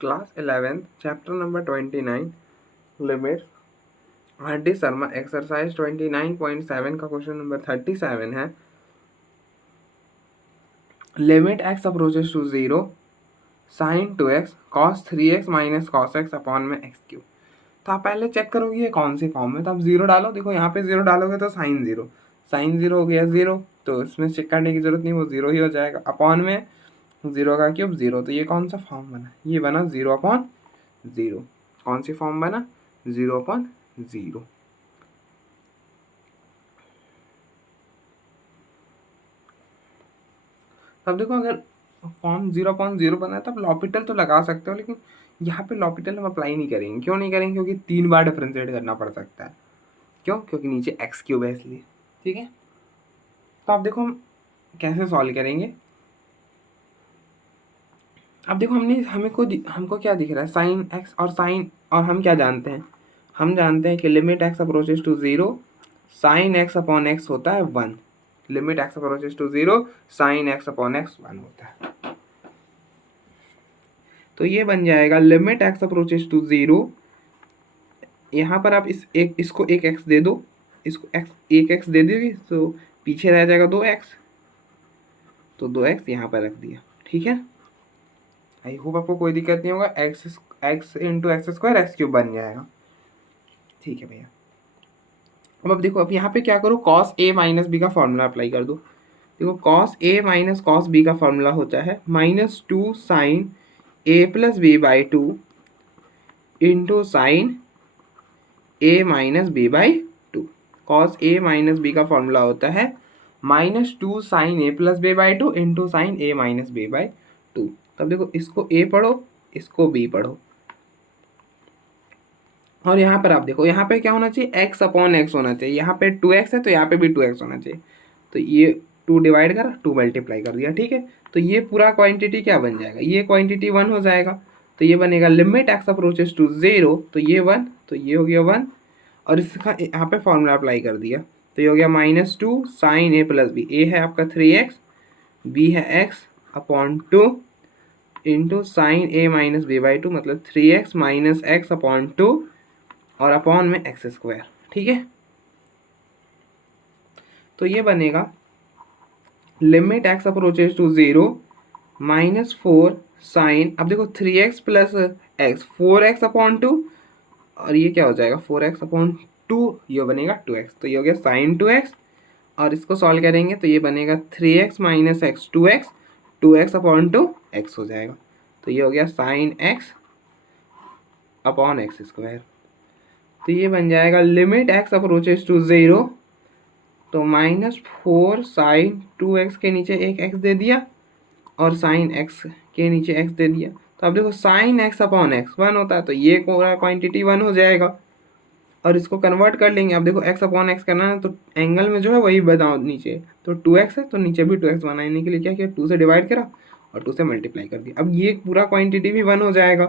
Class 11 chapter number 29 limit R D. Sharma exercise 29.7 का question number 37 है। Limit x approaches to 0 sine 2x cos 3x minus cos x upon में x cube. तो आप पहले check करोगे ये कौन सी फॉर्म में, तो आप जीरो डालो। देखो यहाँ पे जीरो डालोगे तो साइन जीरो हो गया जीरो, तो इसमें चेक करने की जरूरत नहीं, वो जीरो ही हो जाएगा। अपॉन में जीरो का क्यूब जीरो, तो ये कौन सा फॉर्म बना, ये बना जीरो अपॉन जीरो। कौन सी फॉर्म बना, जीरो अपॉन जीरो। तब देखो अगर फॉर्म जीरो अपॉन जीरो बना है तब लॉपिटल तो लगा सकते हो, लेकिन यहाँ पे लॉपिटल हम अप्लाई नहीं करेंगे। क्यों नहीं करेंगे, क्योंकि 3 बार डिफरेंशिएट करना पड़ सकता है। क्यों, क्योंकि नीचे एक्स क्यूब है इसलिए। ठीक है, तो अब देखो हम कैसे सॉल्व करेंगे। अब देखो हमको क्या दिख रहा है, साइन एक्स और साइन, और हम क्या जानते हैं, हम जानते हैं कि limit x approaches to zero sine X upon X होता है 1। Limit x approaches to zero sine X upon X 1 होता है। तो ये बन जाएगा limit x approaches to zero. यहाँ पर आप इसको एक एक्स दे दो, इसको एक्स एक एक्स दे दोगे तो पीछे रह जाएगा 2x, तो 2x यहाँ पर रख दिया। ठीक है, आई होप आपको कोई दिक्कत नहीं होगा। X into x square x cube बन जाएगा। ठीक है भैया, अब देखो, अब यहाँ पे क्या करो, कॉस ए माइनस बी का फॉर्मूला अप्लाई कर दो। देखो cos A minus cos B का फॉर्मूला होता है -2 sine A plus B by 2 into sine A minus B by 2। Cos A minus B का फॉर्मूला होता है -2 sine A plus B by 2 into sine A minus B by 2। तब देखो इसको ए पढ़ो, इसको बी पढ़ो, और यहाँ पर आप देखो, यहाँ पे क्या होना चाहिए, x अपॉन एक्स होना चाहिए। यहाँ पे 2x है तो यहाँ पे भी 2x होना चाहिए। तो ये 2 डिवाइड करा, 2 मल्टीप्लाई कर दिया। ठीक है, तो ये पूरा क्वांटिटी क्या बन जाएगा, ये क्वांटिटी 1 हो जाएगा। तो ये बनेगा लिमिट x अप्रोचेस टू 0, तो ये 1, तो ये हो गया 1, और इसका यहाँ पे फॉर्मूला अप्लाई कर दिया। तो ये हो गया -2 sine A plus B. A है आपका 3x, बी है x upon 2 into sine A minus B by 2, मतलब 3x माइनस एक्स अपॉन 2 और अपॉन में एक्स स्क्वायर। ठीक है, तो ये बनेगा limit x approaches to 0 -4 sine, अब देखो 3x plus x 4x upon 2, और ये क्या हो जाएगा 4x अपॉन 2, ये बनेगा 2x। तो ये हो गया साइन 2x, और इसको सॉल्व करेंगे तो ये बनेगा 3x minus x 2x, 2x upon 2 x हो जाएगा। तो ये हो गया sine x upon x square. तो ये बन जाएगा लिमिट x अप्रोचेस टू 0, तो -4 साइन 2x के नीचे एक x दे दिया और साइन x के नीचे x दे दिया। तो अब देखो साइन x अपॉन एक्स 1 होता है, तो ये पूरा क्वांटिटी 1 हो जाएगा। और इसको कन्वर्ट कर लेंगे, अब देखो x अपॉन एक्स करना है तो एंगल में जो है वही बताओ नीचे, तो 2x है तो नीचे भी 2x बनाने के लिए क्या किया, 2 से डिवाइड करा और 2 से मल्टीप्लाई कर दिया। अब ये पूरा क्वांटिटी भी 1 हो जाएगा,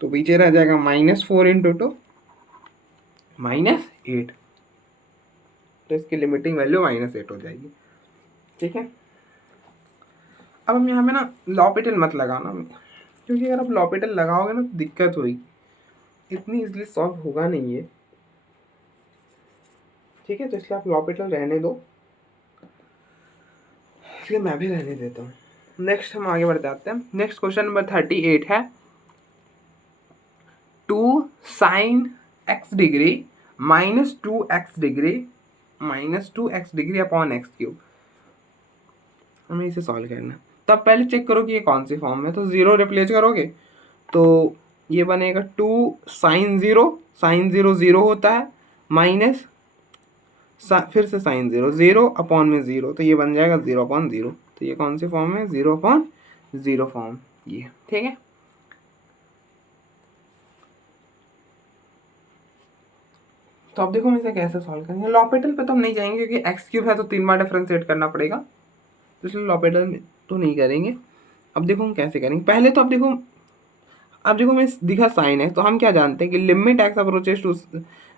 तो पीछे रह जाएगा -4 इंटू 2 -8, तो इसकी लिमिटिंग वैल्यू -8 हो जाएगी। ठीक है, अब हम यहाँ पे ना लॉपिटल मत लगाना, क्योंकि अगर आप लॉपिटल लगाओगे ना तो दिक्कत होगी, इतनी इजली सॉल्व होगा नहीं ये। ठीक है, तो इसलिए आप लॉपिटल रहने दो, इसलिए मैं भी रहने देता हूँ। नेक्स्ट हम आगे बढ़ जाते हैं। नेक्स्ट क्वेश्चन नंबर 38 है 2 sine x degree -2x degree upon x cube, हमें इसे सॉल्व करना है। तब पहले चेक करो कि ये कौन सी फॉर्म है, तो 0 रिप्लेस करोगे तो ये बनेगा 2 साइन 0 0 होता है, माइनस फिर से साइन 0 अपॉन में 0, तो ये बन जाएगा 0 अपॉन 0। तो ये कौन सी फॉर्म है, 0 अपॉन 0 फॉर्म ये। ठीक है, तो अब देखो हम इसे कैसे सॉल्व करेंगे। लॉपिटल पे तो हम नहीं जाएंगे क्योंकि एक्स क्यूब है तो 3 बार डिफरेंशिएट करना पड़ेगा, तो इसलिए लॉपिटल में तो नहीं करेंगे। अब देखो हम कैसे करेंगे। पहले तो अब देखो हमें दिखा साइन है, तो हम क्या जानते हैं कि limit x approaches to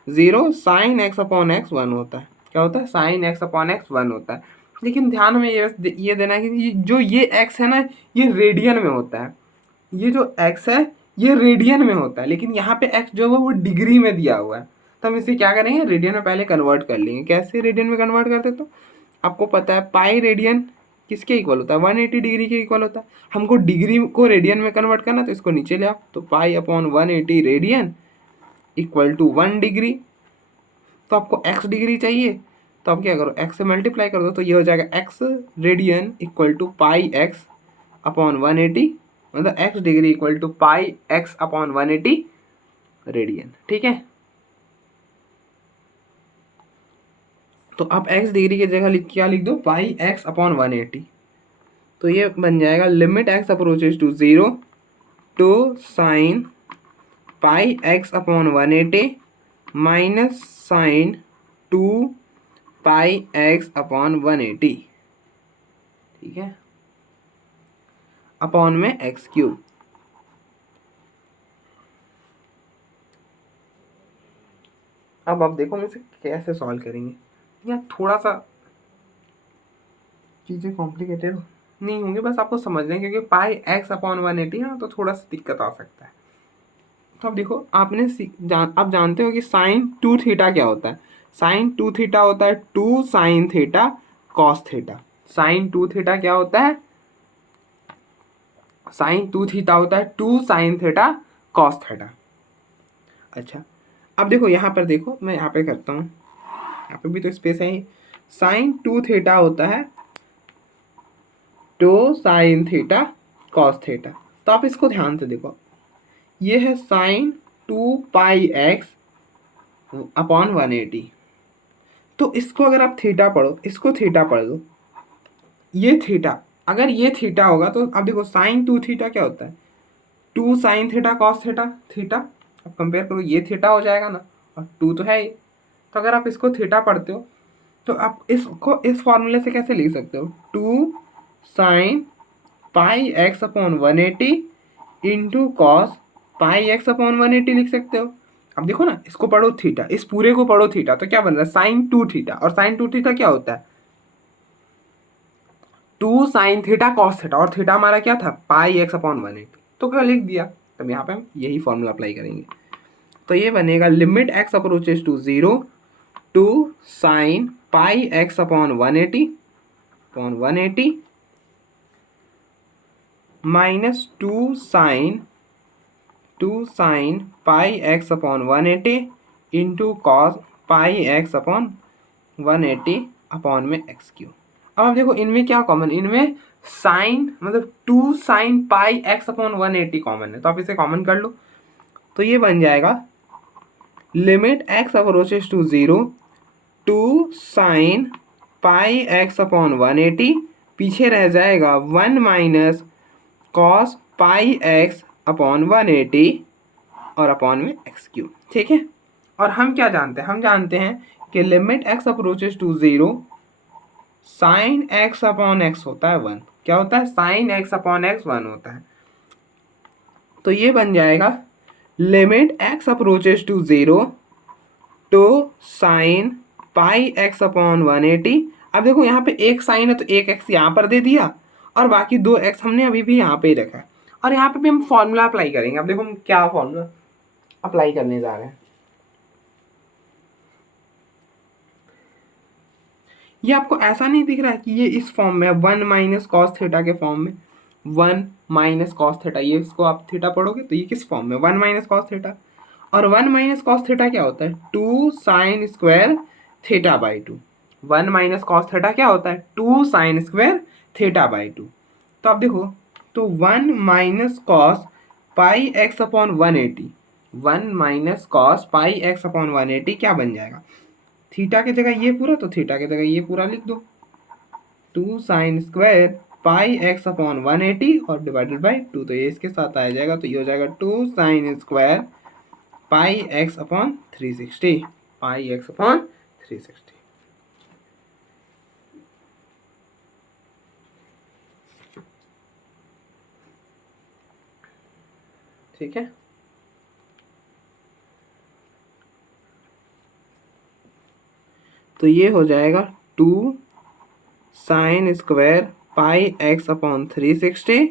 0 sine X upon X 1 होता है। क्या होता है, साइन एक्स अपॉन एक्स 1 होता है। लेकिन ध्यान में ये देना है कि जो ये एक्स है ना, ये रेडियन में होता है। ये जो x है ये रेडियन में होता है, लेकिन यहाँ पे x जो है वो डिग्री में दिया हुआ है, तो हम इसे क्या करेंगे, रेडियन में पहले कन्वर्ट कर लेंगे। कैसे रेडियन में कन्वर्ट करते, तो आपको पता है पाई रेडियन किसके इक्वल होता है, 180 डिग्री के इक्वल होता है। हमको डिग्री को रेडियन में कन्वर्ट करना, तो इसको नीचे ले आओ, तो pi upon 180 radian equal to 1 degree. तो आपको x डिग्री चाहिए, तो आप क्या करो, x से मल्टीप्लाई कर दो, तो ये हो जाएगा x radian equal to pi x upon 180, मतलब x degree equal to pi x upon 180 radian. ठीक है, तो आप x डिग्री की जगह क्या लिख दो, पाई x अपॉन 180। तो ये बन जाएगा limit x approaches to 0 two sine pi x upon 180 minus sine 2 pi x upon 180। ठीक है, अपॉन में एक्स क्यूब। अब आप देखो हम इसे कैसे सॉल्व करेंगे, या थोड़ा सा चीज़ें कॉम्प्लिकेटेड नहीं होंगे, बस आपको समझना है, क्योंकि पाई एक्स अपॉन 180 है तो थोड़ा सा दिक्कत आ सकता है। तो अब देखो आपने आप जानते हो कि साइन 2 थीटा क्या होता है। साइन 2 थीटा होता है 2 sine theta cos theta. Sine 2 theta क्या होता है, साइन 2 थीटा होता है 2 साइन थीटा कॉस थीटा। अच्छा, अब देखो यहाँ पर, देखो मैं यहाँ पे करता हूँ, यहाँ पे भी तो स्पेस है ही। साइन 2 थीटा होता है 2 साइन थीटा कॉस थीटा। तो आप इसको ध्यान से देखो, ये है साइन 2 पाई एक्स अपॉन 180। तो इसको अगर आप थीटा पढ़ो, इसको थीटा पढ़ लो, ये थीटा, अगर ये थीटा होगा तो अब देखो साइन 2 थीटा क्या होता है, 2 sine theta cos theta. Theta अब कंपेयर करो, ये थीटा हो जाएगा ना, और 2 तो है ही। तो अगर आप इसको थीटा पढ़ते हो तो आप इसको इस फॉर्मूले से कैसे लिख सकते हो, 2 sine pi X upon 180 into cos pi X upon 180 लिख सकते हो। अब देखो ना, इसको पढ़ो थीटा, इस पूरे को पढ़ो थीटा, तो क्या बन रहा है, साइन 2 थीटा। और साइन 2 थीटा क्या होता है, 2 साइन थीटा कॉस थीटा, और थीटा हमारा क्या था, पाई एक्स अपॉन 180। तो क्या लिख दिया, तब यहाँ पे हम यही फॉर्मूला अप्लाई करेंगे। तो ये बनेगा limit X approaches to 0 two sine pi X upon 180 minus 2 sine pi X upon 180 into cos pi X upon 180 upon में एक्स क्यू। अब आप देखो इनमें क्या कॉमन, इनमें साइन मतलब 2 sine pi X upon 180 common है, तो आप इसे कॉमन कर लो। तो ये बन जाएगा limit X approaches to 0 two sine pi X upon 180, पीछे रह जाएगा 1 minus cos pi X upon 180 और अपॉन में एक्स क्यूब। ठीक है, और हम क्या जानते हैं, हम जानते हैं कि limit X approaches to 0 sine X upon X होता है 1। क्या होता है, साइन एक्स अपॉन एक्स 1 होता है। तो ये बन जाएगा limit X approaches to 0 two sine pi X upon 180। अब देखो यहाँ पे एक साइन है तो एक एक्स यहाँ पर दे दिया, और बाकी 2 एक्स हमने अभी भी यहाँ पे ही रखा है, और यहाँ पे भी हम फॉर्मूला अप्लाई करेंगे। अब देखो हम क्या फॉर्मूला अप्लाई करने जा रहे हैं, ये आपको ऐसा नहीं दिख रहा है कि ये इस फॉर्म में 1 माइनस कॉस थीटा के फॉर्म में, 1 माइनस कॉस थीटा, ये इसको आप थीटा पढ़ोगे तो ये किस फॉर्म में, 1 माइनस कॉस थीटा। और 1 माइनस कॉस थीटा क्या होता है, 2 sine square theta by 2। 1 minus cos theta क्या होता है, 2 साइन स्क्वायर थीटा बाई 2। तो आप देखो, तो 1 minus cos pi X upon 180, 1 minus cos pi X upon 180 क्या बन जाएगा, थीटा की जगह ये पूरा, तो थीटा की जगह ये पूरा लिख दो, 2 sine square pi X upon 180 और डिवाइडेड बाई 2, तो ये इसके साथ आ जाएगा, तो ये हो जाएगा 2 sine square pi X upon 360, पाई एक्स अपॉन 360। ठीक है, तो ये हो जाएगा 2 sine square pi X upon 360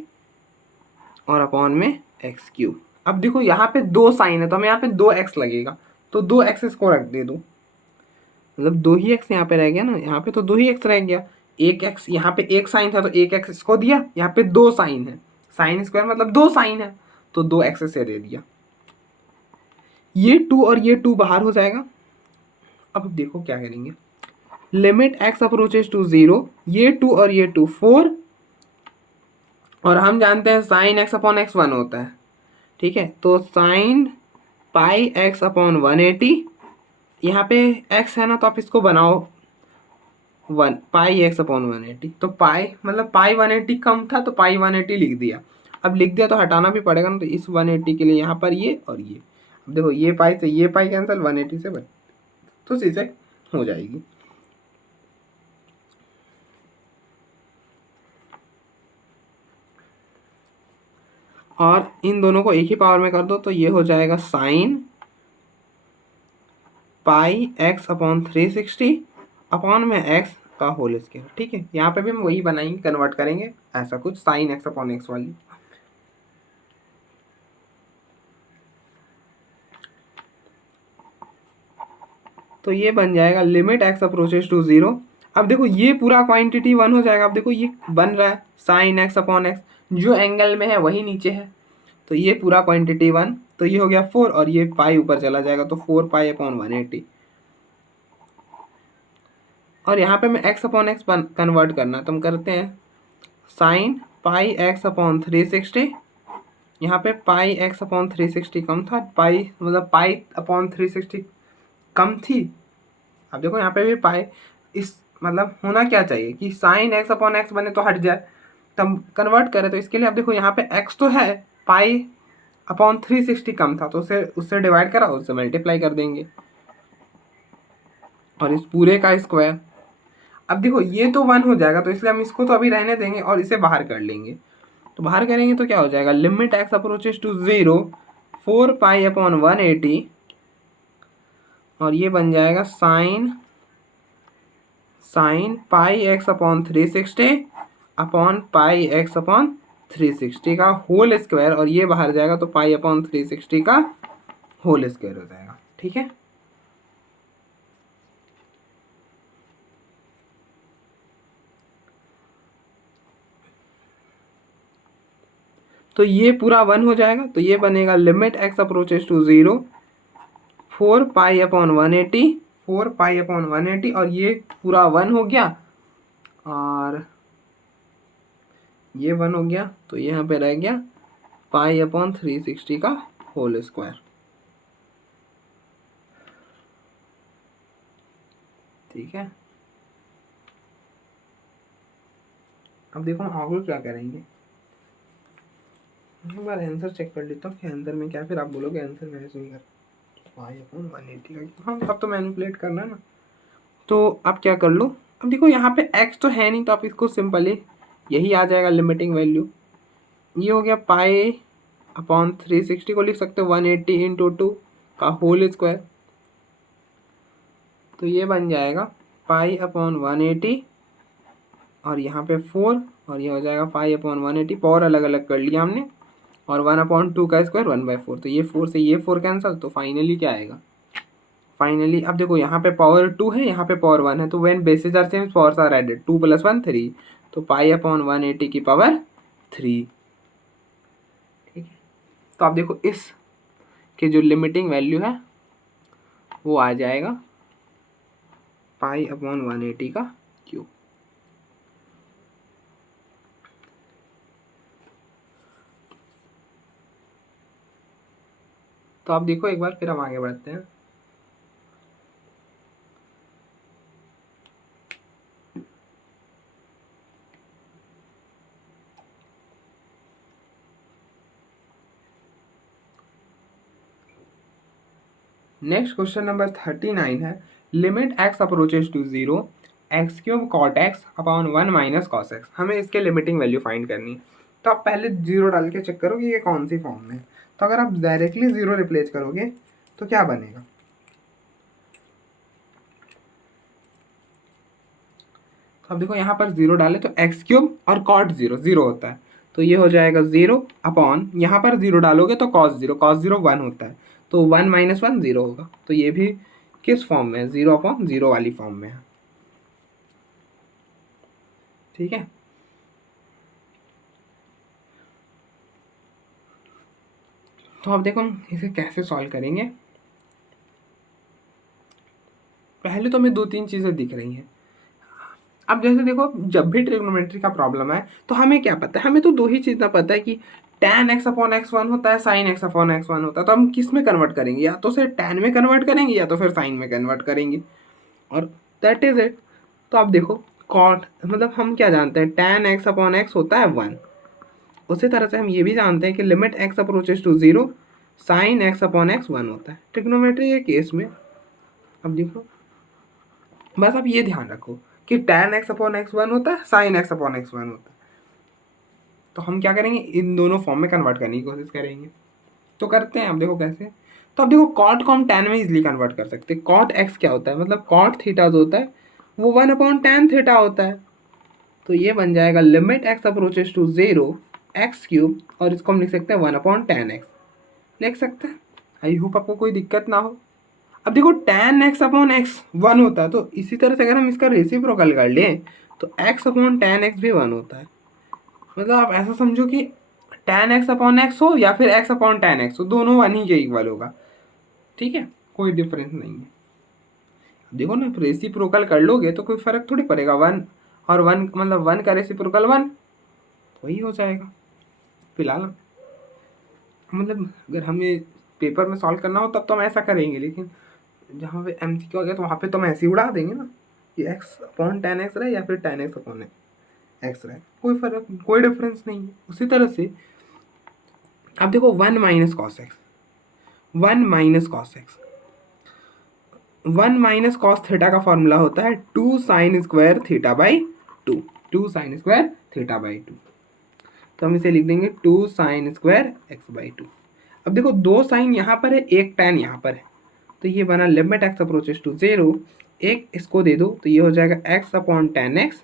और अपॉन में एक्स क्यूब। अब देखो यहाँ पे दो साइन है तो हमें यहाँ पे दो एक्स लगेगा, तो दो एक्स इसको रख दे दो, मतलब दो ही एक्स यहाँ पे रह गया ना, यहाँ पे तो दो ही एक्स रह गया। एक एक्स यहाँ पे एक साइन था तो एक एक्स इसको दिया, यहाँ पे दो साइन है, साइन स्क्वायर मतलब दो साइन है, तो दो एक्स से दे दिया। ये टू और ये टू बाहर हो जाएगा। अब देखो क्या करेंगे, limit X approaches to zero, ये टू और ये टू फोर, और हम जानते हैं sine X upon X one होता है, ठीक है, तो साइन पाई एक्स अपॉन 180, यहाँ पे एक्स है ना तो आप इसको बनाओ वन, पाई एक्स अपॉन 180, तो पाई मतलब पाई 180 कम था तो पाई 180 लिख दिया। अब लिख दिया तो हटाना भी पड़ेगा ना, तो इस 180 के लिए यहाँ पर ये और ये, अब देखो ये पाई से ये पाई कैंसिल, 180 से बन, तो सीधे हो जाएगी। और इन दोनों को एक ही पावर में कर दो तो ये हो जाएगा sine pi X upon 360 upon में एक्स का होल स्क्वायर, ठीक है। यहाँ पे भी हम वही बनाएंगे, कन्वर्ट करेंगे ऐसा कुछ साइन एक्स अपॉन एक्स वाली। तो ये बन जाएगा limit X approaches to zero. अब देखो ये पूरा क्वांटिटी वन हो जाएगा। अब देखो ये बन रहा है साइन एक्स अपॉन एक्स, जो एंगल में है वही नीचे है, तो ये पूरा क्वांटिटी वन, तो ये हो गया फोर और ये पाई ऊपर चला जाएगा, तो फोर पाई अपॉन 180। और यहाँ पे मैं एक्स अपॉन एक्स कन्वर्ट करना है तो हम करते हैं साइन पाई एक्स अपॉन 360, यहाँ पे पाई एक्स अपॉन 360 कम था, पाई मतलब पाई अपॉन 360 कम थी। अब देखो यहाँ पे भी पाई, इस मतलब होना क्या चाहिए कि साइन एक्स अपॉन एक्स बने तो हट जाए, तब कन्वर्ट करें, तो इसके लिए अब देखो यहाँ पे एक्स तो है, पाई अपॉन 360 कम था तो उसे उससे डिवाइड करा, उससे मल्टीप्लाई कर देंगे और इस पूरे का स्क्वायर। अब देखो ये तो वन हो जाएगा तो इसलिए हम इसको तो अभी रहने देंगे और इसे बाहर कर लेंगे, तो बाहर करेंगे तो क्या हो जाएगा, limit X approaches to zero, four pi upon 180, और ये बन जाएगा sine pi X upon 360 upon pi X upon 360 का होल स्क्वायर, और ये बाहर जाएगा तो पाई अपॉन 360 का होल स्क्वायर हो जाएगा, ठीक है। तो ये पूरा वन हो जाएगा, तो ये बनेगा limit X approaches to zero, four pi upon 180, four pi upon 180, और ये पूरा वन हो गया और ये वन हो गया, तो यहाँ पे रह गया पाई अपॉन 360 का होल स्क्वायर, ठीक है। अब देखो हम आगे क्या करेंगे, एक बार आंसर चेक कर लेता हूँ कि आंसर में क्या, फिर आप बोलोगे आंसर मैच नहीं कर पाई अपॉन 180 का, हाँ अब तो मैनिपुलेट करना है ना। तो आप क्या कर लो, अब देखो यहाँ पे x तो है नहीं तो आप इसको सिंपली यही आ जाएगा लिमिटिंग वैल्यू, ये हो गया पाई अपॉन 360 को लिख सकते हो 180 इंटू टू का होल स्क्वायर, तो ये बन जाएगा पाई अपॉन 180 और यहाँ पे 4, और ये हो जाएगा पाई अपॉन 180, पावर अलग अलग कर लिया हमने, और 1/2 का स्क्वायर 1/4, तो ये 4 से ये 4 कैंसिल, तो फाइनली क्या आएगा, फाइनली अब देखो यहाँ पे पावर 2 है, यहाँ पे पावर 1 है, तो when bases are same powers are added, 2 + 1 3, तो पाई अपॉन 180 की पावर 3, ठीक है। तो आप देखो इस के जो लिमिटिंग वैल्यू है वो आ जाएगा पाई अपॉन 180 का क्यूब। तो आप देखो एक बार, फिर हम आगे बढ़ते हैं। नेक्स्ट क्वेश्चन नंबर 39 है, limit X approaches to zero, X cube cot X upon 1 minus cos X, हमें इसके लिमिटिंग वैल्यू फाइंड करनी है। तो आप पहले जीरो डाल के चेक करो कि ये कौन सी फॉर्म में है, तो अगर आप डायरेक्टली जीरो रिप्लेस करोगे तो क्या बनेगा, तो अब देखो यहाँ पर जीरो डाले तो एक्स क्यूब और कॉट जीरो जीरो होता है, तो ये हो जाएगा 0 अपॉन, यहाँ पर 0 डालोगे तो cos 0 1 होता है, तो 1 माइनस 1 0 होगा। तो ये भी किस फॉर्म में है, 0 अपॉन 0 वाली फॉर्म में है। ठीक है, तो अब देखो हम इसे कैसे सॉल्व करेंगे। पहले तो हमें दो तीन चीज़ें दिख रही हैं। अब जैसे देखो, जब भी ट्रिग्नोमेट्री का प्रॉब्लम है तो हमें क्या पता है, हमें तो दो ही चीज़ पता है कि tan x upon X one होता है, sin x upon X one होता है। तो हम किस में कन्वर्ट करेंगे, या तो फिर tan में कन्वर्ट करेंगे या तो फिर sin में कन्वर्ट करेंगे, और दैट इज इट। तो आप देखो कॉट मतलब हम क्या जानते हैं, tan x अपॉन एक्स होता है 1। उसी तरह से हम ये भी जानते हैं कि limit x approaches to 0 sin x upon X 1 होता है ट्रिग्नोमेट्री के केस में। अब देखो, बस आप ये ध्यान रखो कि tan x अपॉन एक्स 1 होता है, sin x अपॉन एक्स 1 होता है। तो हम क्या करेंगे, इन दोनों फॉर्म में कन्वर्ट करने की कोशिश करेंगे। तो करते हैं, अब देखो कैसे। तो अब देखो कॉट को हम tan में इजिली कन्वर्ट कर सकते हैं। कॉट x क्या होता है, मतलब कॉट थीटा जो होता है वो 1 अपॉन tan थीटा होता है। तो ये बन जाएगा limit x approaches to 0 X cube, और इसको हम लिख सकते हैं 1 अपॉन tan x, लिख सकते हैं। आई होप आपको कोई दिक्कत ना हो। अब देखो tan x अपॉन एक्स 1 होता है, तो इसी तरह से अगर हम इसका रेसिप्रोकल कर लें तो x अपॉन tan x भी 1 होता है। मतलब आप ऐसा समझो कि tan x अपॉन एक्स हो या फिर x अपॉन tan x हो, दोनों वन ही के इक्वल होगा। ठीक है, कोई डिफरेंस नहीं है। देखो ना, रेसिप्रोकल कर लोगे तो कोई फर्क थोड़ी पड़ेगा, 1 और 1 मतलब 1 का रेसिप्रोकल 1, वही हो जाएगा। फिलहाल मतलब अगर हमें पेपर में सॉल्व करना हो तब तो हम ऐसा करेंगे, लेकिन जहाँ पे MCQ आ गया तो वहाँ पे तो हम ऐसे ही उड़ा देंगे ना कि x अपॉन tan x रहे या फिर tan x अपॉन एक्स रहे, कोई फर्क, कोई डिफरेंस नहीं है। उसी तरह से अब देखो 1 minus cos x, 1 minus cos x, 1 minus cos theta का फॉर्मूला होता है 2 sine square theta by 2, 2 sine square theta by 2। तो हम इसे लिख देंगे 2 साइन स्क्वायर एक्स बाई 2। अब देखो दो साइन यहाँ पर है, एक टैन यहाँ पर है, तो ये बना लिमिट एक्स अप्रोचेस टू 0, एक इसको दे दो तो ये हो जाएगा एक्स अपॉन टेन एक्स,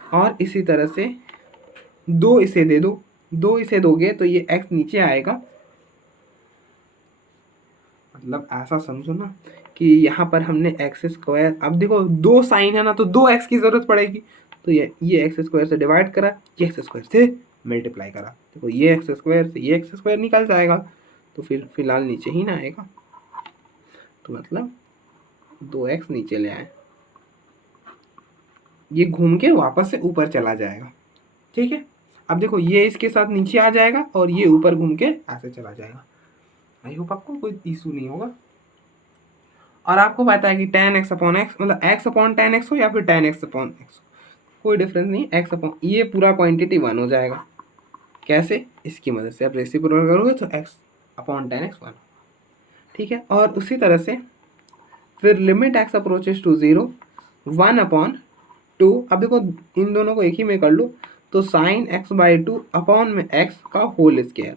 और इसी तरह से दो इसे दे दो, दो इसे दोगे तो ये एक्स नीचे आएगा। मतलब ऐसा समझो ना कि यहाँ पर हमने एक्स स्क्वायर, अब देखो दो साइन है ना तो दो एक्स की ज़रूरत पड़ेगी, तो ये एक्स स्क्वायर से डिवाइड करा, ये एक्स स्क्वायर से मल्टीप्लाई करा। देखो ये एक्स स्क्वायर से ये एक्स स्क्वायर निकल जाएगा, तो फिर फिलहाल नीचे ही ना आएगा, तो मतलब 2x नीचे ले आए, ये घूम के वापस से ऊपर चला जाएगा। ठीक है, अब देखो ये इसके साथ नीचे आ जाएगा और ये ऊपर घूम के ऐसे चला जाएगा। आई होप आपको कोई इशू नहीं होगा। और आपको पता है कि tan x अपॉन एक्स मतलब x अपॉन tan x हो या फिर tan x अपॉन x, कोई डिफरेंस नहीं, x अपॉन ये पूरा क्वांटिटी 1 हो जाएगा। कैसे, इसकी मदद से आप रेसिप्रोकल करोगे तो x अपॉन tan x 1। ठीक है, और उसी तरह से फिर limit x approaches to 0 1 upon 2। अब देखो इन दोनों को एक ही में कर लो, तो साइन x बाई 2 अपॉन में x का होल स्क्वायर।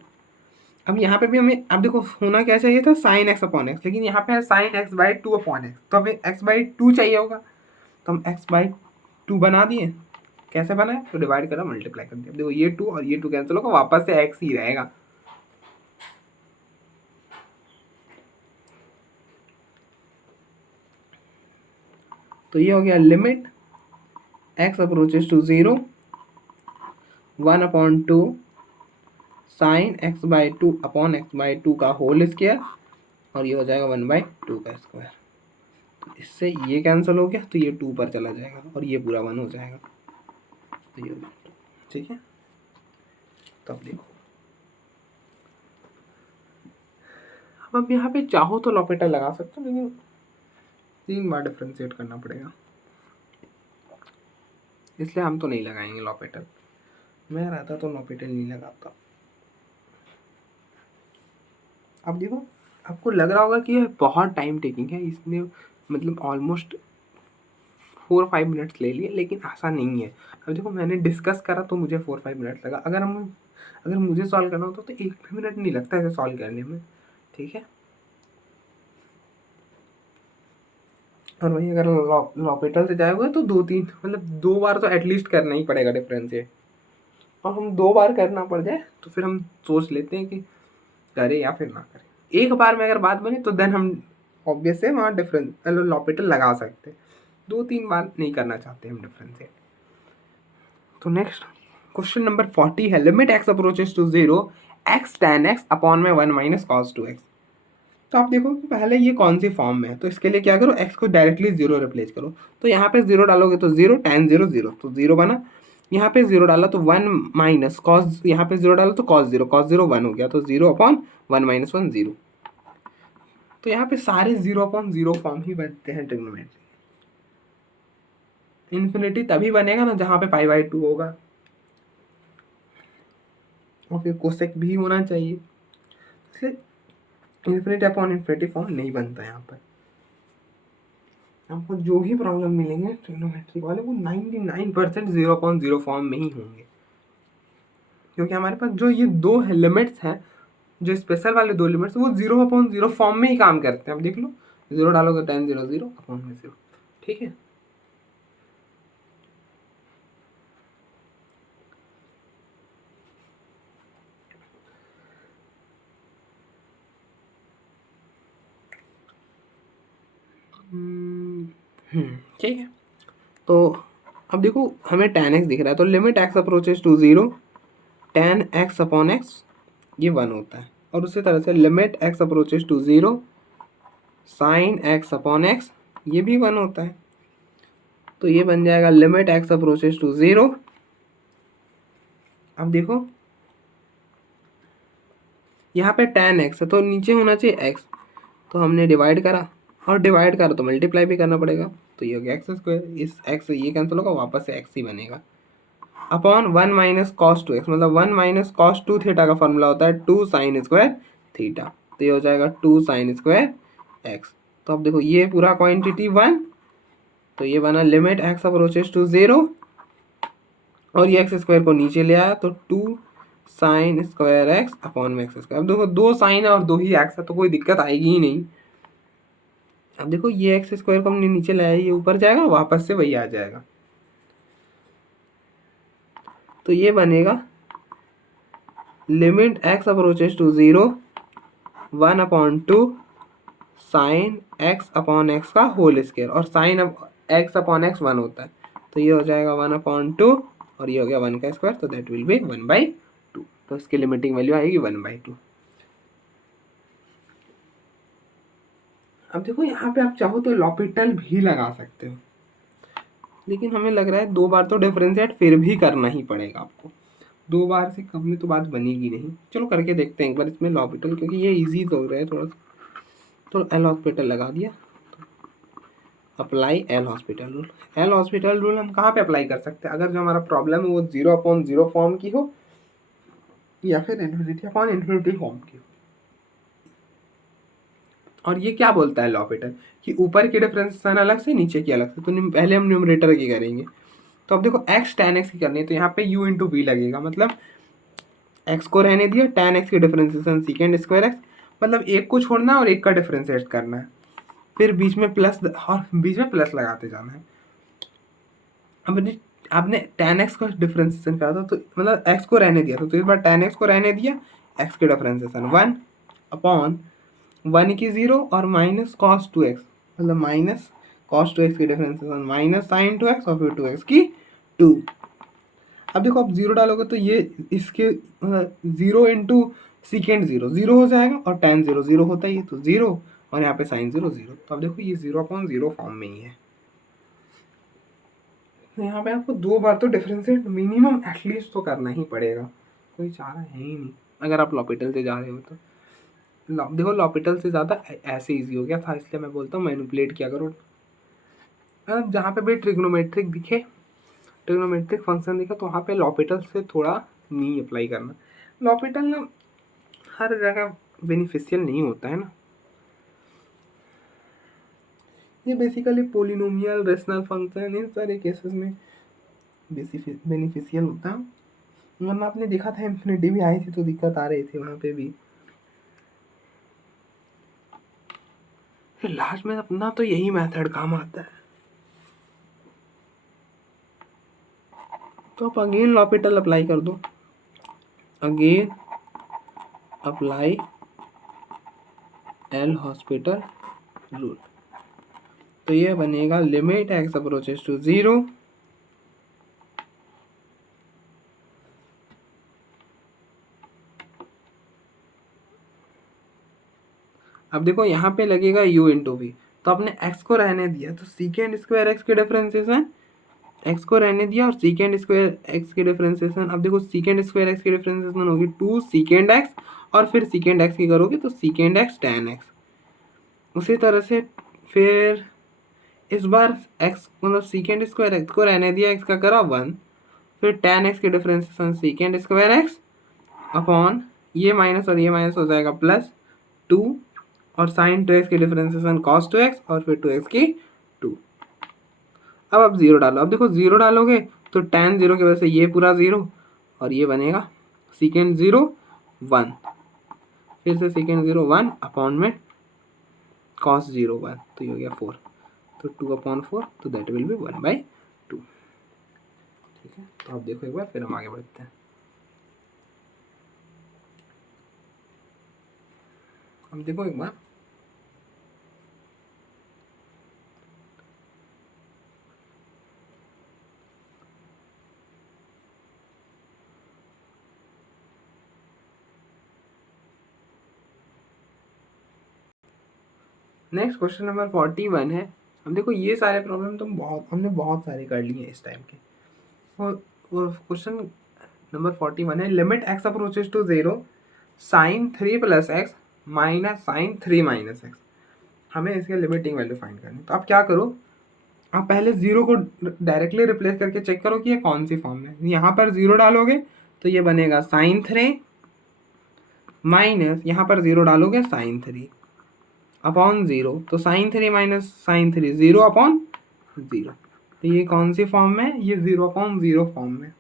अब यहाँ पे भी हमें, अब देखो होना क्या चाहिए था, साइन एक्स अपॉन एक्स, लेकिन यहाँ पे है sign X by 2 upon x, तो हमें एक्स बाई 2 चाहिए होगा, तो हम एक्स बाई 2 बना दिए। कैसे बनाए, तो डिवाइड करा मल्टीप्लाई कर दिया। देखो ये 2 और ये 2 कैंसिल होगा, वापस से एक्स ही रहेगा। तो ये हो गया limit x approaches to 0 1 upon 2 sine X by 2 upon x by 2 का होल स्क्वायर, और ये हो जाएगा 1/2 का स्क्वायर। तो इससे ये कैंसिल हो गया, तो ये 2 पर चला जाएगा और ये पूरा 1 हो जाएगा। तो ये हो गया, ठीक है। तो अब देखो, अब यहाँ पे चाहो तो लॉपिटल लगा सकते हो, लेकिन 3 बार डिफ्रेंशिएट करना पड़ेगा, इसलिए हम तो नहीं लगाएंगे लॉपिटल। मैं रहता तो लॉपिटल नहीं लगाता। अब देखो, आपको लग रहा होगा कि ये बहुत टाइम टेकिंग है, इसने मतलब ऑलमोस्ट 4-5 मिनट्स ले लिए, लेकिन ऐसा नहीं है। अब देखो मैंने डिस्कस करा तो मुझे 4-5 मिनट लगा, अगर मुझे सॉल्व करना होता तो 1 भी मिनट नहीं लगता इसे सॉल्व करने में। ठीक है, और वही अगर लॉपिटल से जाओगे तो 2-3 मतलब 2 बार तो एटलीस्ट करना ही पड़ेगा डिफरेंशिएट। और हम 2 बार करना पड़ जाए तो फिर हम सोच लेते हैं कि करें या फिर ना करें। एक बार में अगर बात बने तो देन हम ऑब्वियस है वहाँ डिफरेंस लॉपिटल लगा सकते हैं। 2-3 बार नहीं करना चाहते हम डिफरेंशिएट। तो नेक्स्ट क्वेश्चन नंबर 40 है, limit x approaches to 0 X tan x upon में 1 माइनस कॉस 2x। तो आप देखो कि पहले ये कौन सी फॉर्म में है, तो इसके लिए क्या करो, x को डायरेक्टली 0 रिप्लेस करो। तो यहाँ पे 0 डालोगे तो 0 tan 0 0 तो 0 बना। यहाँ पे 0 डाला तो 1 माइनस कॉस, यहाँ पे 0 डाला तो कॉस 0 1 हो गया, तो 0 अपॉन 1 माइनस 1 0। तो यहाँ पे सारे 0 अपॉन 0 फॉर्म ही बनते हैं ट्रिग्नोमेट्री। इन्फिनिटी तभी बनेगा ना जहाँ पे पाई बाई 2 होगा, और फिर कोसेक भी होना चाहिए, इसलिए इन्फिनिटी अपॉन इन्फिनिटी फॉर्म नहीं बनता यहाँ पर। आपको जो भी प्रॉब्लम मिलेंगे ट्रिग्नोमेट्री वाले वो 99% 0/0 फॉर्म में ही होंगे, क्योंकि हमारे पास जो ये दो लिमिट्स हैं, जो स्पेशल वाले 2 लिमिट्स, वो 0/0 फॉर्म में ही काम करते हैं। अब देख लो, 0 डालोगे tan 0 0 अपॉन में 0, ठीक है। ठीक है। तो अब देखो हमें tan x दिख रहा है, तो limit x approaches to 0 tan x upon x ये 1 होता है, और उसी तरह से limit x approaches to 0 sin x upon x ये भी 1 होता है। तो ये बन जाएगा लिमिट x अप्रोचेस टू 0। अब देखो यहाँ पे tan x है तो नीचे होना चाहिए x, तो हमने डिवाइड करा, और डिवाइड करा तो मल्टीप्लाई भी करना पड़ेगा, तो ये हो गया एक्स स्क्वायर। इस x ये कैंसिल होगा, वापस से x ही बनेगा, अपॉन 1 माइनस कॉस 2x, मतलब 1 माइनस कॉस 2 थीटा का फॉर्मूला होता है 2 साइन स्क्वायर थीटा, तो ये हो जाएगा 2 साइन स्क्वायर x। तो अब देखो ये पूरा क्वांटिटी 1, तो ये बना लिमिट x अप्रोचेस टू 0, और ये एक्स स्क्वायर को नीचे ले आया तो 2 साइन स्क्वायर एक्स अपॉन में एक्स स्क्वायर। अब देखो 2 साइन है और 2 ही एक्स है, तो कोई दिक्कत आएगी ही नहीं। अब देखो ये एक्स स्क्वायर को हमने नीचे लाया, ये ऊपर जाएगा, वापस से वही आ जाएगा, तो ये बनेगा limit x approaches to 0 1/2 sine X upon x का होल स्क्वायर, और साइन एक्स अपॉन एक्स 1 होता है, तो ये हो जाएगा 1/2, और ये हो गया 1 का स्क्वायर, तो दैट विल बी 1/2। तो इसकी लिमिटिंग वैल्यू आएगी 1/2। अब देखो यहाँ पे आप चाहो तो लॉपिटल भी लगा सकते हो, लेकिन हमें लग रहा है 2 बार तो डिफरेंशिएट फिर भी करना ही पड़ेगा आपको, 2 बार से कम में तो बात बनेगी नहीं। चलो करके देखते हैं एक बार इसमें लॉपिटल, क्योंकि ये इजी तो हो रहा है थोड़ा सा। तो एल हॉस्पिटल लगा दिया, apply L'Hopital rule. L hospital rule हम कहाँ पे अप्लाई कर सकते हैं, अगर जो हमारा प्रॉब्लम है वो 0/0 फॉर्म की हो, या फिर इन्फिनिटी अपॉन इन्फिनिटी फॉर्म की हो। और ये क्या बोलता है लॉपिटल, कि ऊपर की डिफरेंशिएशन अलग से, नीचे की अलग से। तो पहले हम न्यूमरेटर की करेंगे, तो अब देखो x tan x की करनी है, तो यहाँ पे u इंटू वी लगेगा, मतलब x को रहने दिया, tan x की डिफरेंशिएशन सेकेंड स्क्वायर x, मतलब एक को छोड़ना है और एक का डिफरेंशिएट करना है, फिर बीच में प्लस, और बीच में प्लस लगाते जाना है। अब आपने tan x का डिफरेंशिएशन करा था, तो मतलब x को रहने दिया था, तो इस बार tan x को रहने दिया, x की डिफरेंशिएशन 1 अपॉन 1 की 0 और माइनस कॉस 2x, मतलब माइनस कॉस 2x की डिफरेंशिएशन माइनस साइन 2x, और फिर 2x की 2। अब देखो आप 0 डालोगे तो ये इसके 0 इंटू सेकेंड 0 0 हो जाएगा, और tan 0 0 होता ही है, तो 0, और यहाँ पे साइन 0 0। तो अब देखो ये 0/0 फॉर्म में ही है, तो यहाँ पे आपको 2 बार तो डिफरेंशिएट मिनिमम एटलीस्ट तो करना ही पड़ेगा, कोई चारा है ही नहीं, अगर आप लॉपिटल से जा रहे हो तो। देखो लॉपिटल से ज़्यादा ऐसे इजी हो गया था, इसलिए मैं बोलता हूँ मैनिपुलेट किया करो। जहाँ पे भी ट्रिग्नोमेट्रिक दिखे, ट्रिग्नोमेट्रिक फंक्शन दिखा, तो वहाँ पे लॉपिटल से थोड़ा नहीं अप्लाई करना। लॉपिटल ना हर जगह बेनिफिशियल नहीं होता है ना, ये basically polynomial rational function in सारे केसेस में बेनिफिशियल होता है। वरना आपने देखा था इन्फिनिटी भी आई थी तो दिक्कत आ रही थी वहाँ पे भी। फिर लास्ट में अपना तो यही मेथड काम आता है। तो आप अगेन लॉपिटल अप्लाई कर दो, again apply L'Hopital rule. तो ये बनेगा लिमिट एक्स अप्रोचेस टू 0 अब देखो यहाँ पे लगेगा u इंटू वी, तो आपने x को रहने दिया, तो सीकेंड स्क्वायर x के डिफरेंशिएशन x को रहने दिया और सीकेंड स्क्वायर x के डिफरेंशिएशन। अब देखो सीकेंड स्क्वायर x की डिफरेंशिएशन होगी 2 सीकेंड x और फिर सीकेंड x की करोगे तो सीकेंड x tan x। उसी तरह से फिर इस बार x मतलब सीकेंड स्क्वायर x को रहने दिया, x का करा 1, फिर tan x के differentiation secant square x upon ये माइनस और ये माइनस हो जाएगा प्लस 2 और साइन 2x की डिफरेंशिएशन cos 2x और फिर 2x की 2। अब आप 0 डालो, अब देखो 0 डालोगे तो tan 0 की वजह से ये पूरा 0 और ये बनेगा सेकेंड 0 1, फिर से सेकेंड 0 1 अपॉन में cos 0 1, तो ये हो गया 4, तो 2/4 तो दैट विल बी 1/2। ठीक है, तो आप देखो एक बार, फिर हम आगे बढ़ते हैं। अब देखो एक बार, नेक्स्ट क्वेश्चन नंबर 41 है। अब देखो ये सारे प्रॉब्लम हमने बहुत सारे कर लिए इस टाइम के। और क्वेश्चन नंबर 41 है, limit x approaches to 0 sine 3 plus x minus sine 3 minus X. हमें इसके लिमिटिंग वैल्यू फाइंड करनी है। तो आप क्या करो, आप पहले 0 को डायरेक्टली रिप्लेस करके चेक करो कि ये कौन सी फॉर्म में है। यहाँ पर 0 डालोगे तो ये बनेगा साइन 3 माइनस यहाँ पर 0 डालोगे साइन 3 अपॉन 0, तो साइन 3 माइनस साइन 3 0 अपॉन 0। तो ये कौन सी फॉर्म में, ये 0/0 फॉर्म में।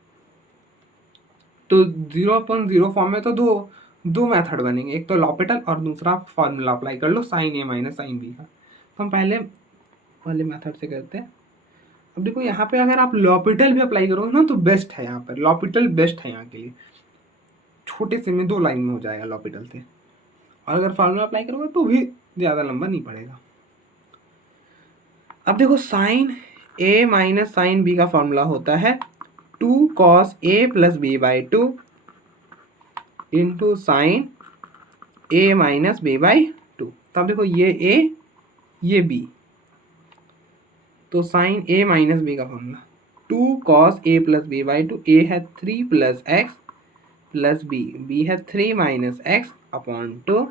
तो 0/0 फॉर्म में तो दो मेथड बनेंगे, एक तो लॉपिटल और दूसरा फॉर्मूला अप्लाई कर लो साइन ए माइनस साइन बी का। तो हम पहले वाले मेथड से करते हैं। अब देखो यहाँ पे अगर आप लॉपिटल भी अप्लाई करोगे ना तो बेस्ट है, यहाँ पर लॉपिटल बेस्ट है यहाँ के लिए, छोटे से में 2 लाइन में हो जाएगा लॉपिटल से। और अगर फार्मूला अप्लाई करोगे तो भी ज़्यादा लंबा नहीं पड़ेगा। अब देखो साइन ए माइनस साइन बी का फॉर्मूला होता है 2 cos a plus B by 2 into sine A minus B by 2। तो अब देखो ये a ये b, तो साइन ए माइनस बी का formula 2 cos a plus B by 2, a है 3 प्लस एक्स प्लस बी है 3 minus x upon 2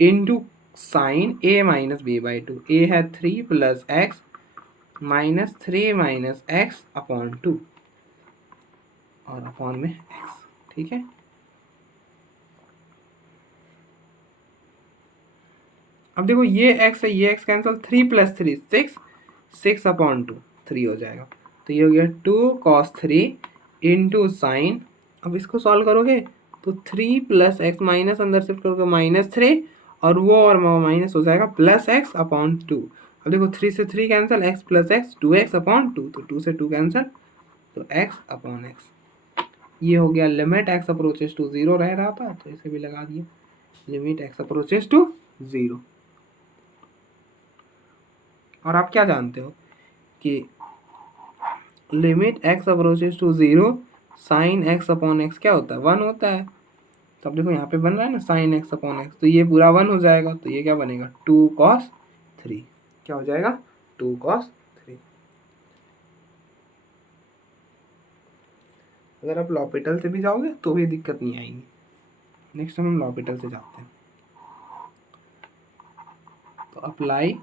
into sine A minus B by 2, a है 3 plus x minus 3 minus x upon 2 और upon में x. ठीक है, अब देखो ये x है ये x कैंसिल, 3 प्लस 3 6, 6 अपॉन 2 3 हो जाएगा। तो ये हो गया 2 cos 3 इंटू साइन, अब इसको सॉल्व करोगे तो 3 प्लस एक्स माइनस अंदर शिफ्ट करोगे माइनस 3 और वो और माइनस हो जाएगा प्लस एक्स अपॉन 2। अब देखो 3 से 3 cancel, x plus x 2x upon 2, तो 2 से 2 कैंसिल तो x अपॉन एक्स। ये हो गया लिमिट x अप्रोचेस टू 0 रह रहा था तो इसे भी लगा दिया, लिमिट x अप्रोचेस टू 0। और आप क्या जानते हो कि limit x approaches to 0 sine x upon x क्या होता है, 1 होता है। तो अब देखो यहाँ पे बन रहा है ना साइन x अपॉन एक्स, तो ये पूरा 1 हो जाएगा, तो ये क्या बनेगा 2 cos 3, क्या हो जाएगा 2 cos 3। अगर आप लॉपिटल से भी जाओगे तो भी दिक्कत नहीं आएगी। नेक्स्ट हम लॉपिटल से जाते हैं। तो अप्लाई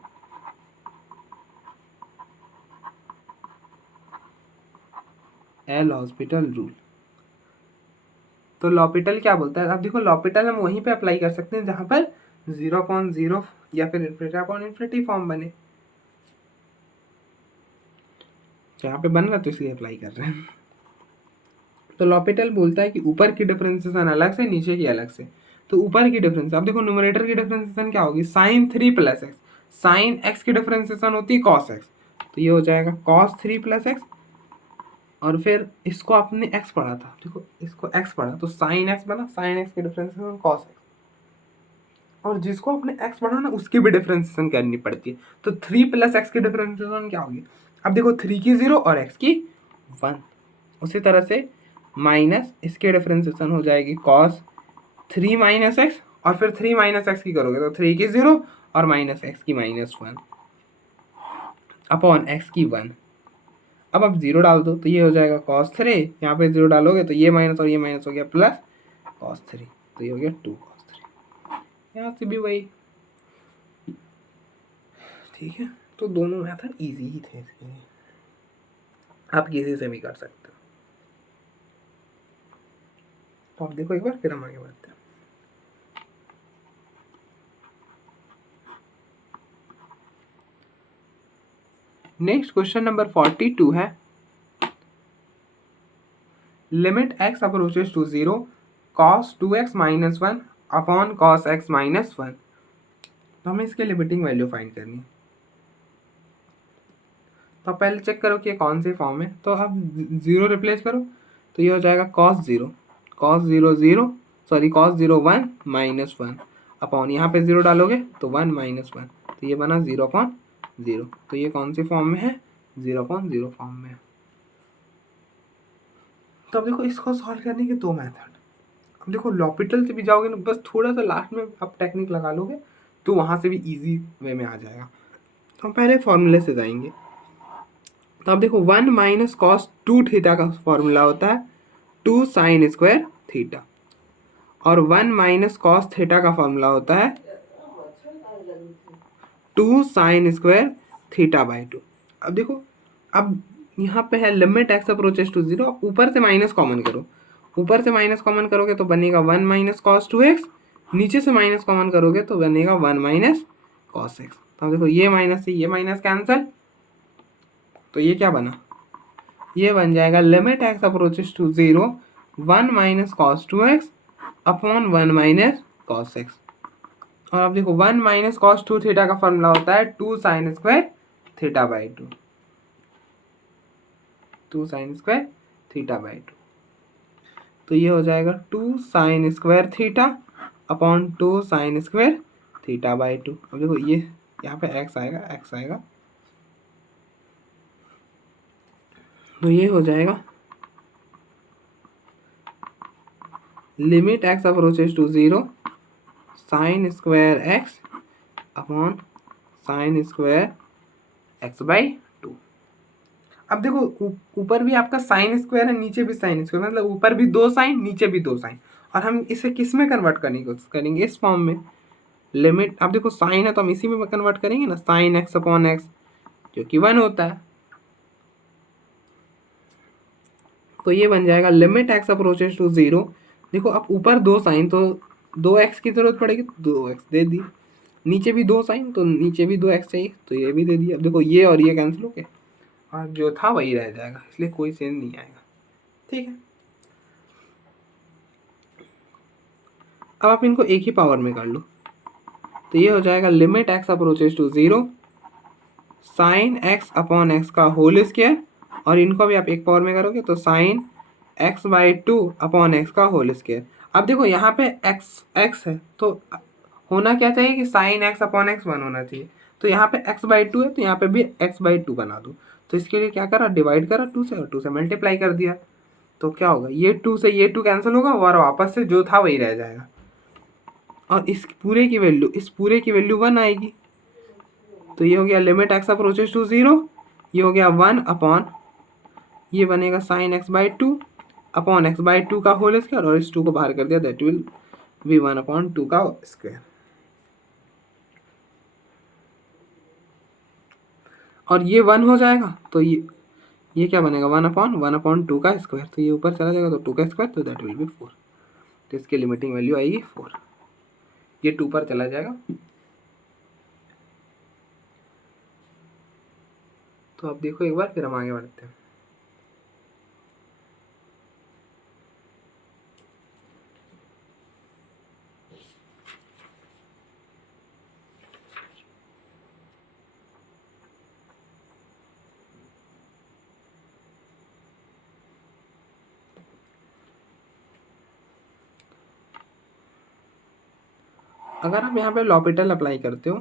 एल हॉस्पिटल रूल। तो लॉपिटल क्या बोलता है, अब देखो लॉपिटल हम वहीं पे अप्लाई कर सकते हैं जहां पर 0/0 या फिर इन्फिनिटी अपॉन इन्फिनिटी फॉर्म बने। यहाँ पे बन रहा तो इसलिए अप्लाई कर रहे हैं। तो लॉपिटल बोलता है कि ऊपर की डिफरेंशिएशन अलग से, नीचे की अलग से। तो ऊपर की डिफरेंस, अब देखो न्यूमरेटर की डिफरेंशिएशन क्या होगी sine 3 plus x, sine x की डिफरेंशिएशन होती है कॉस एक्स, तो ये हो जाएगा कॉस 3 प्लस एक्स और फिर इसको आपने x पढ़ा था, देखो इसको x पढ़ा तो साइन x बना, साइन x की डिफरेंशिएशन कॉस x, और जिसको आपने x पढ़ा ना उसकी भी डिफरेंशिएशन करनी पड़ती है। तो 3 + x की डिफरेंशिएशन क्या होगी? अब देखो 3 की 0 और x की 1। उसी तरह से माइनस इसकी डिफरेंशिएशन हो जाएगी कॉस 3 - x, और फिर 3 - x की करोगे तो 3 की 0 और माइनस x की -1 अपॉन x की 1। अब आप 0 डाल दो तो ये हो जाएगा cos 3, यहाँ पे 0 डालोगे तो ये माइनस और ये माइनस हो गया प्लस cos 3, तो ये हो गया 2 cos 3। यहाँ से भी वही, ठीक है। तो दोनों मेथड इजी ही थे इसके लिए, आप किसी से भी कर सकते हो। तो आप देखो एक बार, फिर हम आगे बढ़ते हैं। नेक्स्ट क्वेश्चन नंबर 42 है, limit x approaches to 0 cos 2x - 1 upon cos x - 1। तो हमें इसके लिमिटिंग वैल्यू फाइंड करनी है। तो आप पहले चेक करो कि ये कौन से फॉर्म है। तो आप 0 रिप्लेस करो तो ये हो जाएगा cos 0 0 सॉरी cos 0 1 -1 अपॉन यहाँ पे 0 डालोगे तो 1 - 1, तो ये बना 0/0। तो ये कौन से फॉर्म में है? 0/0 फॉर्म में है। तो अब देखो इसको सॉल्व करने के दो मेथड। अब देखो लॉपिटल से भी जाओगे ना, बस थोड़ा सा लास्ट में आप टेक्निक लगा लोगे तो वहाँ से भी इजी वे में आ जाएगा। तो हम पहले फॉर्मूले से जाएंगे। तो अब देखो 1 - cos 2 थीटा का फॉर्मूला होता है 2 sin स्क्वायर थीटा, और 1 - cos थीटा का फॉर्मूला होता है 2 sin स्क्वायर थीटा बाई 2। अब देखो, अब यहाँ पे है लिमिट x अप्रोचेस टू 0, अब ऊपर से माइनस कॉमन करो। ऊपर से माइनस कॉमन करोगे तो बनेगा 1 - cos 2x, नीचे से माइनस कॉमन करोगे तो बनेगा 1 - cos x। तो अब देखो ये माइनस से ये माइनस कैंसल, तो ये क्या बना? ये बन जाएगा limit x approaches to 0 1 - cos 2x upon 1 - cos x। और अब देखो 1 - cos 2 थीटा का फॉर्मूला होता है 2 sin square theta by 2, 2 sin square theta by 2। तो ये हो जाएगा 2 sin square theta upon 2 sin square theta by 2। अब देखो ये यहाँ पे x आएगा, x आएगा, तो ये हो जाएगा limit x approaches to 0 sine square x upon sine square x by 2। अब देखो ऊपर भी आपका साइन स्क्वायर है, नीचे भी साइन स्क्वायर, मतलब ऊपर भी 2 साइन नीचे भी 2 साइन, और हम इसे किस में कन्वर्ट करने की कोशिश करेंगे? इस फॉर्म में। लिमिट, अब देखो साइन है तो हम इसी में कन्वर्ट करेंगे ना, साइन x अपॉन एक्स जो कि 1 होता है। तो ये बन जाएगा लिमिट x अप्रोचेस टू 0। देखो अब ऊपर 2 साइन तो 2x की जरूरत पड़ेगी, तो 2x दे दी, नीचे भी 2 साइन तो नीचे भी 2x चाहिए, तो ये भी दे दिया। अब देखो ये और ये कैंसिल हो गए, और जो था वही रह जाएगा, इसलिए कोई चेंज नहीं आएगा। ठीक है, अब आप इनको एक ही पावर में कर लो, तो ये हो जाएगा limit x approaches to 0 sine x upon x का होल स्क्वायर, और इनको भी आप एक पावर में करोगे तो sine x by 2 upon x का होल स्क्वायर। अब देखो यहाँ पे x है तो होना क्या चाहिए कि साइन x अपॉन एक्स 1 होना चाहिए। तो यहाँ पे x बाई 2 है तो यहाँ पे भी x बाई 2 बना दो। तो इसके लिए क्या करा, डिवाइड करा 2 से और 2 से मल्टीप्लाई कर दिया। तो क्या होगा, ये 2 से ये 2 कैंसिल होगा और वापस से जो था वही रह जाएगा, और इस पूरे की वैल्यू 1 आएगी। तो ये हो गया लिमिट x अप्रोचेस टू 0, ये हो गया 1 अपॉन, ये बनेगा sine x by 2 upon x by 2 का होल स्क्वायर, और इस 2 को बाहर कर दिया, दैट विल बी 1/2 का स्क्वायर। और ये 1 हो जाएगा तो ये क्या बनेगा, 1/2 का स्क्वायर, तो ये ऊपर चला जाएगा तो 2 का स्क्वायर, तो दैट विल बी 4। तो इसकी लिमिटिंग वैल्यू आएगी 4, ये 2 पर चला जाएगा। तो अब देखो एक बार, फिर हम आगे बढ़ते हैं। अगर आप यहाँ पे लॉपिटल अप्लाई करते हो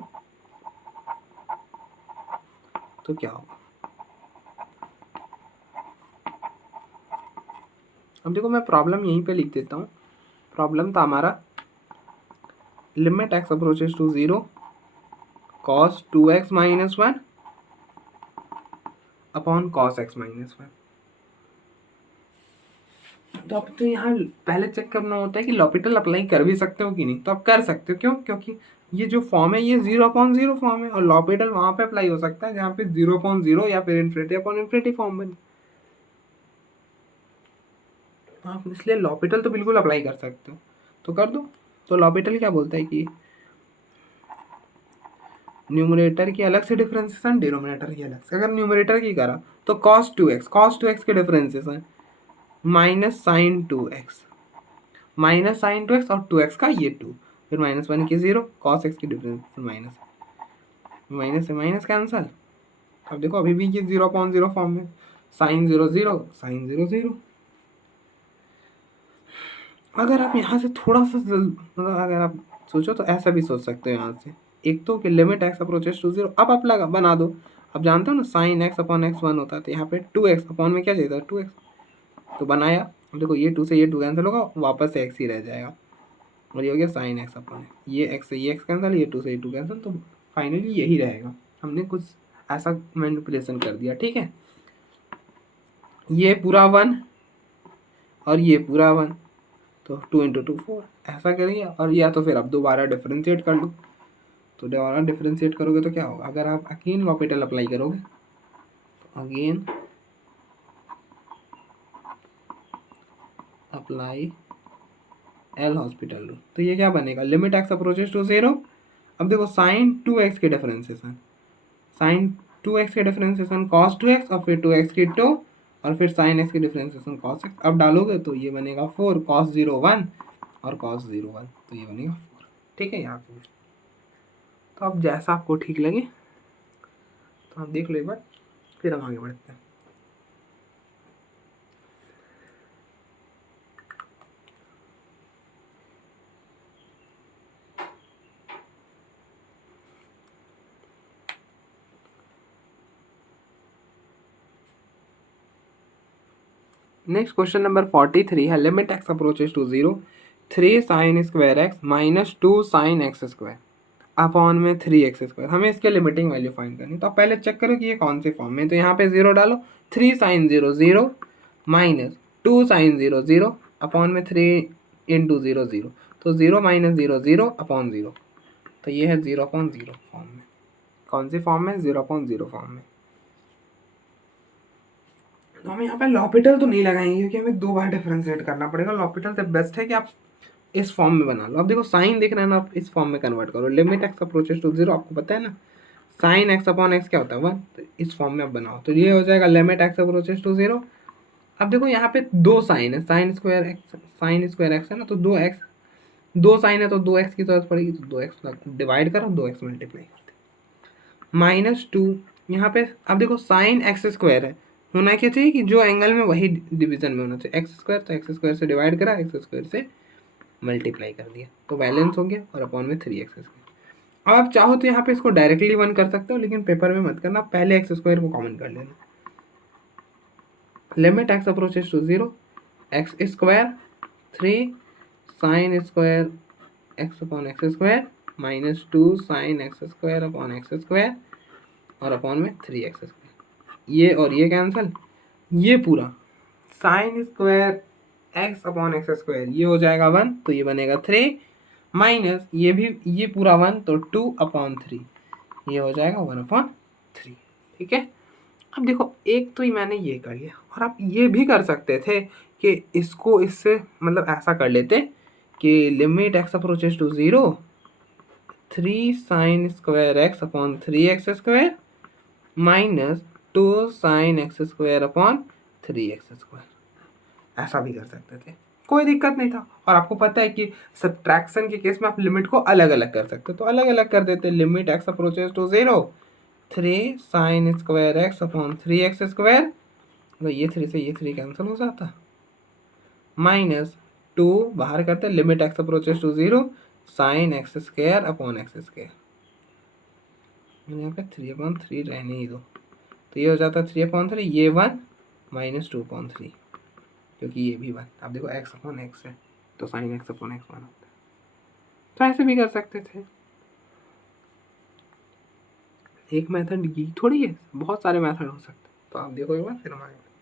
तो क्या होगा? अब देखो मैं प्रॉब्लम यहीं पे लिख देता हूँ। प्रॉब्लम था हमारा limit x approaches to 0 cos 2x minus 1 upon cos x minus 1। तो अब तो यहाँ पहले चेक करना होता है कि लॉपिटल अप्लाई कर भी सकते हो कि नहीं। तो आप कर सकते हो, क्यों? क्योंकि ये जो फॉर्म है ये 0/0 फॉर्म है, और लॉपिटल वहां पे अप्लाई हो सकता है जहाँ पे 0/0 या फिर इन्फिनिटी अपॉन इन्फिनिटी फॉर्म बने। आप इसलिए लॉपिटल तो बिल्कुल अप्लाई कर सकते हो, तो कर दो। तो लॉपिटल क्या बोलता है कि न्यूमरेटर की अलग से डिफरेंशिएशन, डिनोमिनेटर की अलग से। अगर न्यूमरेटर की करा तो cos 2x के डिफरेंशिएशन माइनस साइन 2x और 2x का ये 2, फिर -1 की 0, cos x की डिफरेंस माइनस माइनस से माइनस कैंसल। अब देखो अभी भी ये 0/0 फॉर्म में, साइन 0 0 साइन 0 0। अगर आप यहाँ से थोड़ा सा मतलब अगर आप सोचो तो ऐसा भी सोच सकते हो यहाँ से। एक तो कि लिमिट एक्स अप्रोचेस टू 0, अब आप लगा बना दो। अब जानते हो ना साइन x अपॉन x 1 होता है, तो यहाँ पे 2x अपॉन में क्या चाहिए था 2x, तो बनाया। अब देखो ये 2 से ये 2 कैंसिल होगा, वापस से x ही रह जाएगा, और ये हो गया साइन एक्स अपॉन ये x से ये x कैंसिल, ये 2 से ये 2 कैंसिल, तो फाइनली यही रहेगा। हमने कुछ ऐसा मैनिपुलेशन कर दिया, ठीक है। ये पूरा 1 और ये पूरा 1, तो 2 इंटू 2 4 ऐसा करिए। और या तो फिर आप दोबारा डिफ्रेंशिएट कर लो, तो दोबारा डिफ्रेंशिएट करोगे तो क्या होगा? अगर आप अगेन लॉपिटल अप्लाई करोगे तो again apply L'Hopital rule, तो ये क्या बनेगा? Limit x approaches to 0। अब देखो साइन 2x के डिफरेंशिएशन, साइन 2x के डिफरेंशिएशन cos 2x और फिर 2x की 2 और फिर साइन x की डिफरेंशिएशन cos x। अब डालोगे तो ये बनेगा 4 cos 0 1 और cos 0 1, तो ये बनेगा 4, ठीक है यहाँ पे। तो अब जैसा आपको ठीक लगे तो आप देख लो एक बार, फिर हम आगे बढ़ते हैं। नेक्स्ट क्वेश्चन नंबर 43 है, limit x approaches to 0 3 sine square x minus 2 sine x square upon में 3x²। हमें इसके लिमिटिंग वैल्यू फाइंड करनी, तो आप पहले चेक करो कि ये कौन से फॉर्म में। तो यहाँ पे 0 डालो, 3 साइन 0 0 माइनस 2 साइन 0 0 अपॉन में 3 इंटू 0 0, तो 0 माइनस 0 0 अपॉन 0, तो ये है 0/0 फॉर्म में। कौन सी फॉर्म में? 0/0 फॉर्म में। तो हम यहाँ पे लॉपिटल तो नहीं लगाएंगे क्योंकि हमें 2 बार डिफरेंशिएट करना पड़ेगा। लॉपिटल से बेस्ट है कि आप इस फॉर्म में बना लो। अब देखो साइन देख रहे हैं ना, आप इस फॉर्म में कन्वर्ट करो। लिमिट एक्स अप्रोचेस टू 0 आपको पता है ना, साइन एक्स अपॉन एक्स क्या होता है 1, तो इस फॉर्म में आप बनाओ तो ये हो जाएगा लिमिट एक्स अप्रोचेस टू 0। अब देखो यहाँ पे 2 साइन है, साइन स्क्वायर एक्स है ना, तो 2x, 2 साइन है तो 2x की जरूरत पड़ेगी, तो 2x डिवाइड करो, 2x मल्टीप्लाई करते -2 यहाँ पे। अब देखो साइन एक्स स्क्वायर है, होना क्या चाहिए कि जो एंगल में वही डिवीजन में होना चाहिए। एक्स स्क्वायर, तो एक्स स्क्वायर से डिवाइड करा, एक्स स्क्वायर से मल्टीप्लाई कर दिया, तो बैलेंस हो गया, और अपॉन में 3x स्क्वायर। अब आप चाहो तो यहाँ पे इसको डायरेक्टली 1 कर सकते हो, लेकिन पेपर में मत करना, पहले एक्स स्क्वायर को कॉमन कर लेना। Limit x approaches to 0 x square 3 sine square x upon x square minus 2 sine x square upon x square और अपॉन में 3x स्क्वायर। ये और ये कैंसल, ये पूरा sine square x upon x square ये हो जाएगा 1, तो ये बनेगा 3 माइनस ये भी, ये पूरा 1, तो 2/3 ये हो जाएगा 1/3, ठीक है। अब देखो एक तो ही मैंने ये कर लिया, और आप ये भी कर सकते थे कि इसको इससे मतलब ऐसा कर लेते कि limit x approaches to 0 3 sine square x upon 3x square minus 2 sine x square upon 3x square, ऐसा भी कर सकते थे, कोई दिक्कत नहीं था। और आपको पता है कि सब्ट्रैक्शन के केस में आप लिमिट को अलग अलग कर सकते हो, तो अलग अलग कर देते। Limit x approaches to 0 3 sine square x upon 3x square, तो ये 3 से ये 3 कैंसिल हो जाता, -2 बाहर करते, limit x approaches to 0 sine x square upon x square. मैंने यहाँ पे 3/3 रहने ही दो, तो ये हो जाता है 3/3, ये 1 माइनस 2/3, क्योंकि ये भी 1। अब देखो एक्स अपॉन एक्स है, तो साइन एक्स अपॉन एक्स 1 होता है। तो ऐसे भी कर सकते थे। एक मेथड ये थोड़ी है, बहुत सारे मेथड हो सकते हैं। तो आप देखो एक बार फिर हम आएंगे।